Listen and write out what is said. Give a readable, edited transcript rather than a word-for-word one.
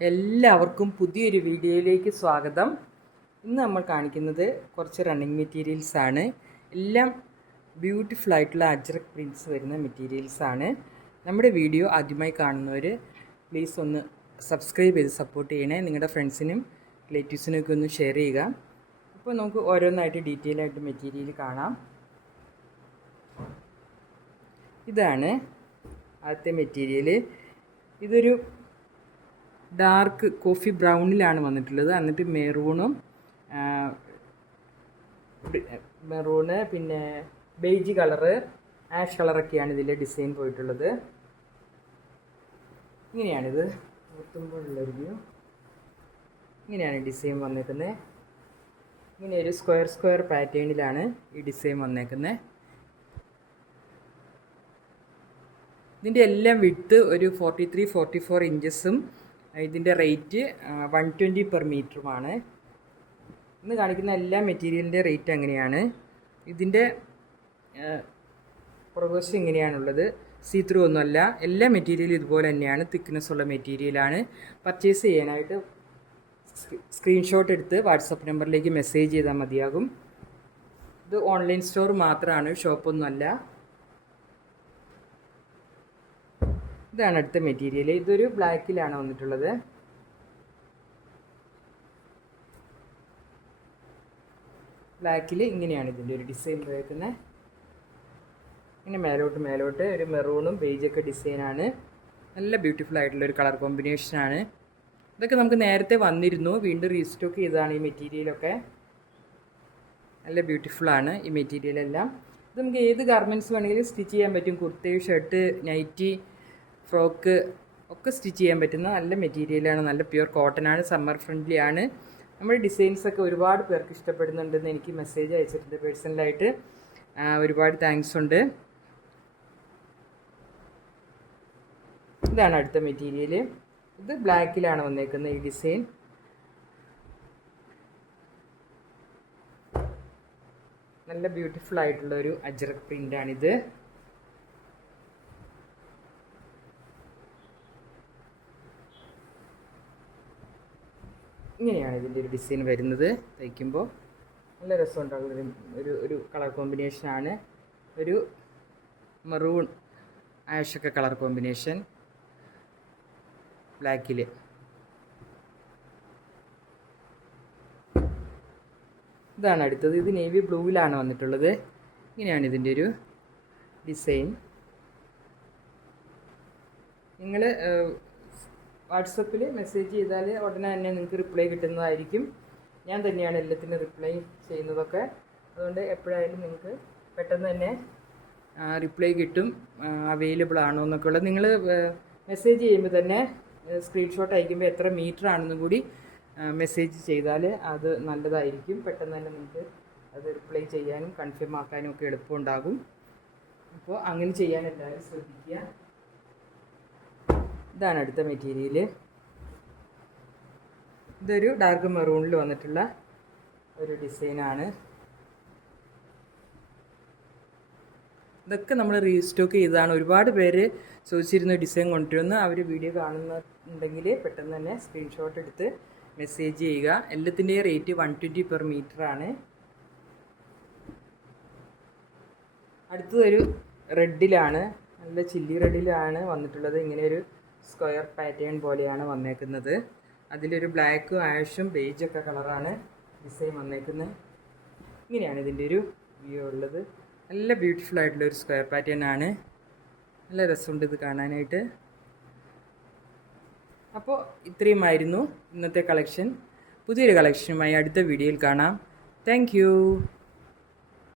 എല്ലാവർക്കും പുതിയൊരു വീഡിയോയിലേക്ക് സ്വാഗതം. ഇന്ന് നമ്മൾ കാണിക്കുന്നത് കുറച്ച് റണ്ണിങ് മെറ്റീരിയൽസാണ്. എല്ലാം ബ്യൂട്ടിഫുൾ ആയിട്ടുള്ള അജ്രക് പ്രിൻറ്റ്സ് വരുന്ന മെറ്റീരിയൽസാണ്. നമ്മുടെ വീഡിയോ ആദ്യമായി കാണുന്നവർ പ്ലീസ് ഒന്ന് സബ്സ്ക്രൈബ് ചെയ്ത് സപ്പോർട്ട് ചെയ്യണേ. നിങ്ങളുടെ ഫ്രണ്ട്സിനും റിലേറ്റീവ്സിനൊക്കെ ഒന്ന് ഷെയർ ചെയ്യുക. അപ്പോൾ നമുക്ക് ഓരോന്നായിട്ട് ഡീറ്റെയിൽ ആയിട്ട് മെറ്റീരിയൽ കാണാം. ഇതാണ് ആദ്യത്തെ മെറ്റീരിയൽ. ഇതൊരു ഡാർക്ക് കോഫി ബ്രൗണിലാണ് വന്നിട്ടുള്ളത്. എന്നിട്ട് മെറൂണ് പിന്നെ ബേജ് കളറ്, ആഷ് കളറൊക്കെയാണ് ഇതിൻ്റെ ഡിസൈൻ പോയിട്ടുള്ളത്. ഇങ്ങനെയാണിത് നോക്കുമ്പോഴുള്ളൊരു വ്യൂ. ഇങ്ങനെയാണ് ഡിസൈൻ വന്നേക്കുന്നത്. ഇങ്ങനെ ഒരു സ്ക്വയർ പാറ്റേണിലാണ് ഈ ഡിസൈൻ വന്നേക്കുന്നത്. ഇതിൻ്റെ എല്ലാം വിഡ്ത്ത് ഒരു 43-44 ഇഞ്ചസും ഇതിൻ്റെ റേറ്റ് 120 പെർ മീറ്ററുമാണ്. ഇന്ന് കാണിക്കുന്ന എല്ലാ മെറ്റീരിയലിൻ്റെ റേറ്റ് അങ്ങനെയാണ്. ഇതിൻ്റെ പ്രൊഗസ് ഇങ്ങനെയാണുള്ളത്. സീ ത്രൂ ഒന്നുമല്ല. എല്ലാ മെറ്റീരിയലും ഇതുപോലെ തന്നെയാണ്. തിക്നെസ് ഉള്ള മെറ്റീരിയലാണ്. പർച്ചേസ് ചെയ്യാനായിട്ട് സ്ക്രീൻഷോട്ട് എടുത്ത് വാട്സപ്പ് നമ്പറിലേക്ക് മെസ്സേജ് ചെയ്താൽ മതിയാകും. ഇത് ഓൺലൈൻ സ്റ്റോർ മാത്രമാണ്, ഷോപ്പൊന്നുമല്ല. ഇതാണ് അടുത്ത മെറ്റീരിയൽ. ഇതൊരു ബ്ലാക്കിലാണ് വന്നിട്ടുള്ളത്. ബ്ലാക്കിൽ ഇങ്ങനെയാണ് ഇതിൻ്റെ ഒരു ഡിസൈൻ പോയേക്കുന്നത്. ഇങ്ങനെ മേലോട്ട് ഒരു മെറൂണും ബേജൊക്കെ ഡിസൈനാണ്. നല്ല ബ്യൂട്ടിഫുൾ ആയിട്ടുള്ളൊരു കളർ കോമ്പിനേഷനാണ്. ഇതൊക്കെ നമുക്ക് നേരത്തെ വന്നിരുന്നു, വീണ്ടും റീസ്റ്റോക്ക് ചെയ്തതാണ് ഈ മെറ്റീരിയലൊക്കെ. നല്ല ബ്യൂട്ടിഫുള്ളാണ് ഈ മെറ്റീരിയലെല്ലാം. ഇത് നമുക്ക് ഏത് ഗാർമെൻറ്റ്സ് വേണമെങ്കിലും സ്റ്റിച്ച് ചെയ്യാൻ പറ്റും. കുർത്തി, ഷർട്ട്, നൈറ്റി, ഫ്രോക്ക് ഒക്കെ സ്റ്റിച്ച് ചെയ്യാൻ പറ്റുന്ന നല്ല മെറ്റീരിയലാണ്. നല്ല പ്യുവർ കോട്ടനാണ്. സമ്മർ ഫ്രണ്ട്ലി ആണ്. നമ്മുടെ ഡിസൈൻസൊക്കെ ഒരുപാട് പേർക്ക് ഇഷ്ടപ്പെടുന്നുണ്ടെന്ന് എനിക്ക് മെസ്സേജ് അയച്ചിട്ടുണ്ട് പേഴ്സണലായിട്ട്. ഒരുപാട് താങ്ക്സ് ഉണ്ട്. ഇതാണ് അടുത്ത മെറ്റീരിയൽ. ഇത് ബ്ലാക്കിലാണ് വന്നേക്കുന്നത് ഈ ഡിസൈൻ. നല്ല ബ്യൂട്ടിഫുൾ ആയിട്ടുള്ള ഒരു അജ്രക് പ്രിൻ്റാണിത്. ഇങ്ങനെയാണ് ഇതിൻ്റെ ഒരു ഡിസൈൻ വരുന്നത്. തയ്ക്കുമ്പോൾ നല്ല രസമുണ്ടാകുന്ന ഒരു കളർ കോമ്പിനേഷനാണ്. ഒരു മെറൂൺ ആഷൊക്കെ കളർ കോമ്പിനേഷൻ ബ്ലാക്കിൽ. ഇതാണ് അടുത്തത്. ഇത് നേവി ബ്ലൂവിലാണ് വന്നിട്ടുള്ളത്. ഇങ്ങനെയാണ് ഇതിൻ്റെ ഒരു ഡിസൈൻ. നിങ്ങൾ വാട്സപ്പിൽ മെസ്സേജ് ചെയ്താൽ ഉടനെ തന്നെ നിങ്ങൾക്ക് റിപ്ലൈ കിട്ടുന്നതായിരിക്കും. ഞാൻ തന്നെയാണ് എല്ലാത്തിനും റിപ്ലൈ ചെയ്യുന്നതൊക്കെ. അതുകൊണ്ട് എപ്പോഴായാലും നിങ്ങൾക്ക് പെട്ടെന്ന് തന്നെ റിപ്ലൈ കിട്ടും. അവൈലബിൾ ആണോ എന്നൊക്കെ ഉള്ളത് നിങ്ങൾ മെസ്സേജ് ചെയ്യുമ്പോൾ തന്നെ സ്ക്രീൻഷോട്ട് അയക്കുമ്പോൾ എത്ര മീറ്റർ ആണെന്നും കൂടി മെസ്സേജ് ചെയ്താൽ അത് നല്ലതായിരിക്കും. പെട്ടെന്ന് തന്നെ നിങ്ങൾക്ക് അത് റിപ്ലൈ ചെയ്യാനും കൺഫേം ആക്കാനും ഒക്കെ എളുപ്പമുണ്ടാകും. അപ്പോൾ അങ്ങനെ ചെയ്യാൻ എല്ലാവരും ശ്രദ്ധിക്കുക. ഇതാണ് അടുത്ത മെറ്റീരിയൽ. ഇതൊരു ഡാർക്ക് മെറൂണിൽ വന്നിട്ടുള്ള ഒരു ഡിസൈനാണ്. ഇതൊക്കെ നമ്മൾ റീസ്റ്റോക്ക് ചെയ്തതാണ്. ഒരുപാട് പേര് ചോദിച്ചിരുന്ന ഡിസൈൻ കൊണ്ടുവന്ന് അവർ വീഡിയോ കാണുന്നുണ്ടെങ്കിൽ പെട്ടെന്ന് തന്നെ സ്ക്രീൻഷോട്ട് എടുത്ത് മെസ്സേജ് ചെയ്യുക. എല്ലാത്തിൻ്റെയും റേറ്റ് 120 പെർ മീറ്ററാണ്. അടുത്തതൊരു റെഡിലാണ്. നല്ല ചില്ലി റെഡിലാണ് വന്നിട്ടുള്ളത്. ഇങ്ങനെയൊരു സ്ക്വയർ പാറ്റേൺ പോലെയാണ് വന്നേക്കുന്നത്. അതിലൊരു ബ്ലാക്കും ആഷും ബേജൊക്കെ കളറാണ് ഡിസൈൻ വന്നേക്കുന്നത്. ഇങ്ങനെയാണ് ഇതിൻ്റെ ഒരു വ്യൂ ഉള്ളത്. നല്ല ബ്യൂട്ടിഫുൾ ആയിട്ടുള്ളൊരു സ്ക്വയർ പാറ്റേൺ ആണ്. നല്ല രസമുണ്ട് ഇത് കാണാനായിട്ട്. അപ്പോൾ ഇത്രയുമായിരുന്നു ഇന്നത്തെ കളക്ഷൻ. പുതിയൊരു കളക്ഷനുമായി അടുത്ത വീഡിയോയിൽ കാണാം. താങ്ക്